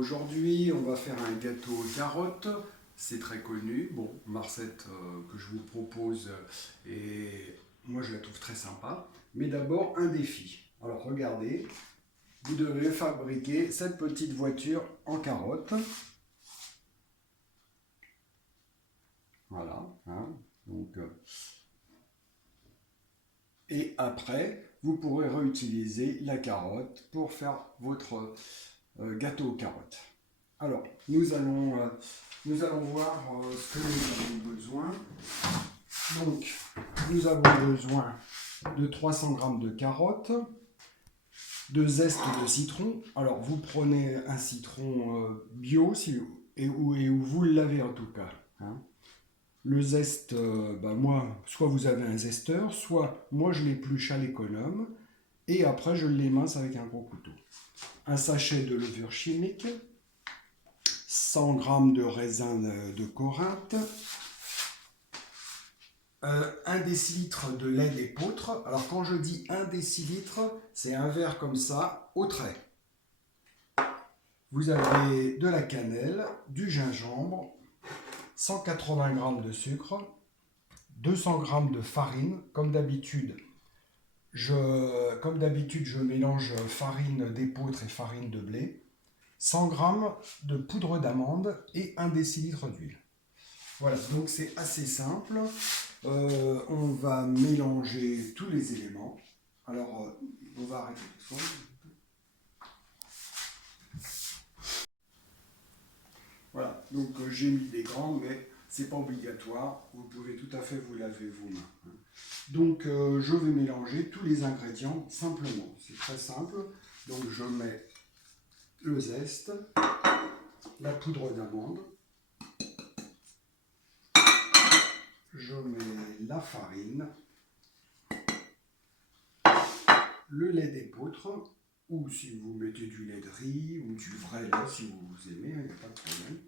Aujourd'hui, on va faire un gâteau aux carottes. C'est très connu. Bon, ma recette que je vous propose, et moi je la trouve très sympa. Mais d'abord, un défi. Alors regardez, vous devez fabriquer cette petite voiture en carottes. Voilà. Hein, donc, et après, vous pourrez réutiliser la carotte pour faire votre gâteau aux carottes. Alors, nous allons voir ce que nous avons besoin. Donc, nous avons besoin de 300 g de carottes, de zeste de citron. Alors, vous prenez un citron bio et où vous l'avez en tout cas. Hein. Le zeste, moi, soit vous avez un zesteur, soit moi je l'épluche à l'économe et après je l'émince avec un gros couteau. Un sachet de levure chimique, 100 g de raisin de Corinthe, 1 décilitre de lait d'épeautre. Alors quand je dis 1 décilitre, c'est un verre comme ça, au trait. Vous avez de la cannelle, du gingembre, 180 g de sucre, 200 g de farine. Comme d'habitude, je mélange farine d'épeautre et farine de blé, 100 g de poudre d'amande et 1 décilitre d'huile. Voilà, donc c'est assez simple. On va mélanger tous les éléments. Alors, on va arrêter tout ça. Voilà, donc j'ai mis des grands, mais c'est pas obligatoire. Vous pouvez tout à fait vous laver vos mains. Donc, je vais mélanger tous les ingrédients simplement. C'est très simple. Donc, je mets le zeste, la poudre d'amande, je mets la farine, le lait d'épeautre, ou si vous mettez du lait de riz ou du vrai lait si vous aimez, il n'y a pas de problème.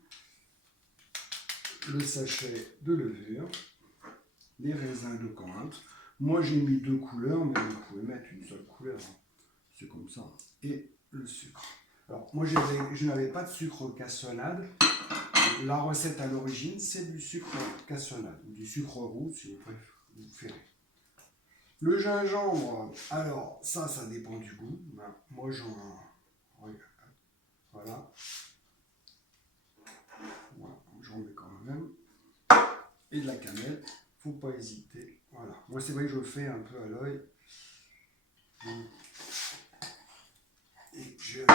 Le sachet de levure, les raisins de Corinthe. Moi j'ai mis 2 couleurs, mais vous pouvez mettre une seule couleur, c'est comme ça. Et le sucre. Alors moi je n'avais pas de sucre cassonade. La recette à l'origine c'est du sucre cassonade, du sucre roux si vous préférez. Le gingembre, alors ça dépend du goût. Ben, moi voilà, j'en mets quand même. Et de la cannelle, faut pas hésiter. Voilà, moi c'est vrai que je le fais un peu à l'œil. Et je vais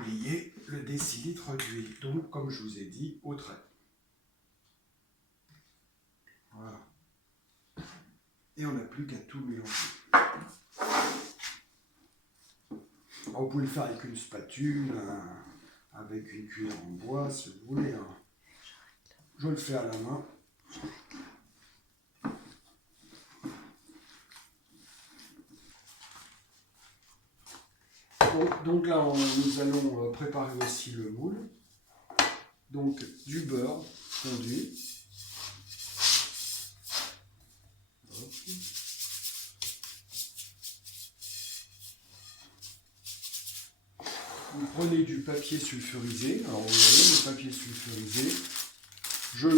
oublier le décilitre d'huile. Donc comme je vous ai dit, au trait. Voilà. Et on n'a plus qu'à tout mélanger. Alors, vous pouvez le faire avec une spatule, avec une cuillère en bois, si vous voulez. Hein. Je le fais à la main. Donc là, nous allons préparer aussi le moule. Donc du beurre fondu. Vous prenez du papier sulfurisé. Alors vous voyez le papier sulfurisé. Je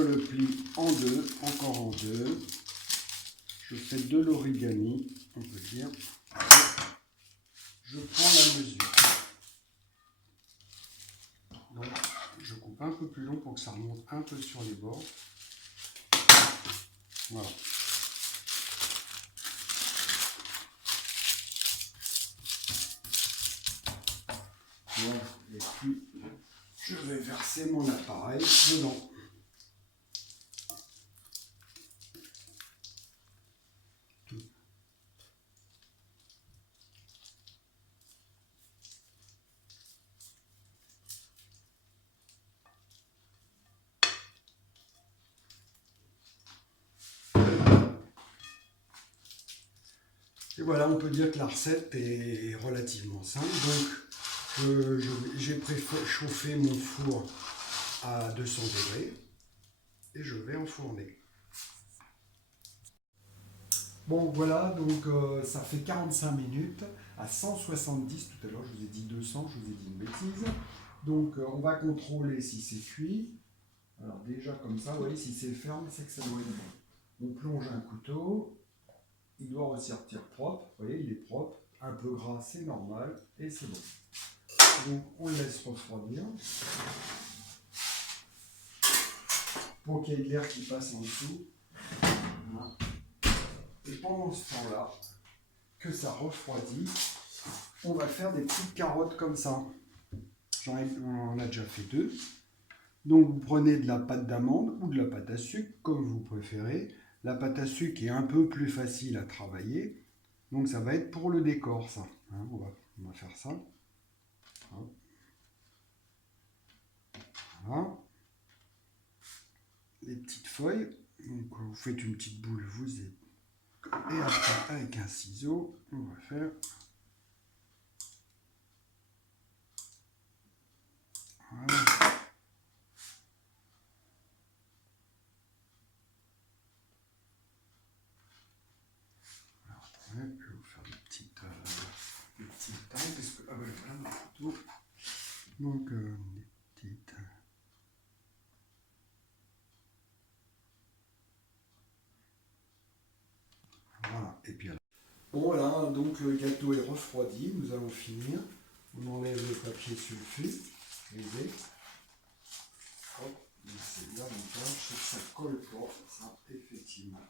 le plie en deux, encore en deux. Je fais de l'origami, on peut dire. Je prends la mesure. Donc je coupe un peu plus long pour que ça remonte un peu sur les bords. Voilà. Voilà. Et puis je vais verser mon appareil dedans. Et voilà, on peut dire que la recette est relativement simple. Donc, j'ai préchauffé mon four à 200 degrés et je vais enfourner. Bon, voilà, donc ça fait 45 minutes à 170. Tout à l'heure, je vous ai dit 200, je vous ai dit une bêtise. Donc on va contrôler si c'est cuit. Alors déjà comme ça, vous voyez, si c'est ferme, c'est que ça doit être bon. On plonge un couteau, il doit ressortir propre, vous voyez, il est propre, un peu gras, c'est normal, et c'est bon. Donc on le laisse refroidir, pour qu'il y ait de l'air qui passe en dessous. Voilà. Et pendant ce temps-là, que ça refroidit, on va faire des petites carottes comme ça. On en a déjà fait 2. Donc vous prenez de la pâte d'amande ou de la pâte à sucre, comme vous préférez. La pâte à sucre est un peu plus facile à travailler. Donc ça va être pour le décor, ça. Hein, on va faire ça. Hop. Voilà. Les petites feuilles. Donc vous faites une petite boule, et après avec un ciseau, on va faire. Voilà. Je vais vous faire des petites tailles, parce que voilà mon couteau. Donc des petites. Voilà. Et puis alors. Bon voilà, donc le gâteau est refroidi, nous allons finir. On enlève le papier sulfite, brisé. Hop, c'est l'avantage, c'est que ça colle pas, ça effectivement.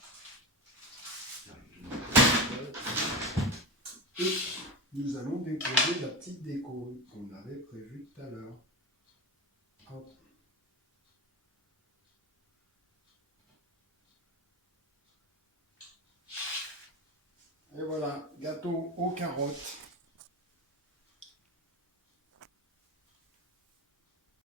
Et nous allons déposer la petite déco qu'on avait prévue tout à l'heure. Hop. Et voilà, gâteau aux carottes.